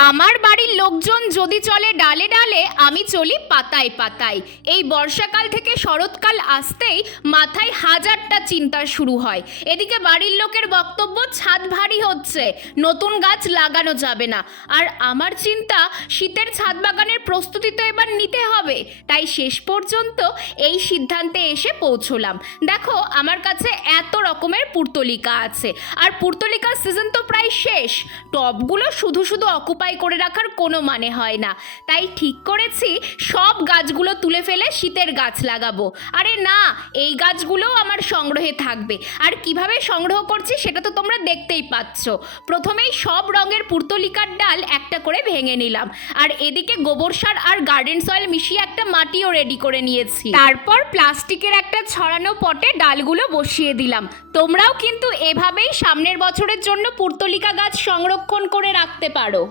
আমার বাড়ির লোকজন যদি চলে ডালে ডালে, আমি চলি পাতায় পাতায়। এই বর্ষাকাল থেকে শরৎকাল আসতেই মাথায় হাজারটা চিন্তা শুরু হয়। এদিকে বাড়ির লোকের বক্তব্য ছাদ ভারী হচ্ছে, নতুন গাছ লাগানো যাবে না। আর আমার চিন্তা, শীতের ছাদ বাগানের প্রস্তুতি তো এবার নিতে হবে। তাই শেষ পর্যন্ত এই সিদ্ধান্তে এসে পৌঁছলাম। দেখো, আমার কাছে এত রকমের পুর্তলিকা আছে। আর পুর্তলিকার সিজন তো প্রায় শেষ। টবগুলো শুধু শুধু অকুপাই করে রাখার কোনো মানে হয় না। তাই ঠিক করেছি, সব গাছগুলো তুলে ফেলে শীতের গাছ লাগাবো। আরে না, এই গাছগুলোও আমার সংগ্রহে থাকবে। আর কীভাবে সংগ্রহ করছি সেটা তো তোমরা দেখতেই পাচ্ছ। প্রথমেই সব রঙের পুর্তলিকার ডাল একটা করে ভেঙে নিলাম। আর এদিকে গোবর সার আর গার্ডেন সয়েল মিশিয়ে একটা মাটিও রেডি করে নিয়েছি। তারপর প্লাস্টিকের একটা ছড়ানো পটে ডালগুলো বসিয়ে দিলাম। তোমরাও কিন্তু এভাবেই সামনের বছরের জন্য পুর্তলিকা গাছ সংরক্ষণ করে রাখতে পারো।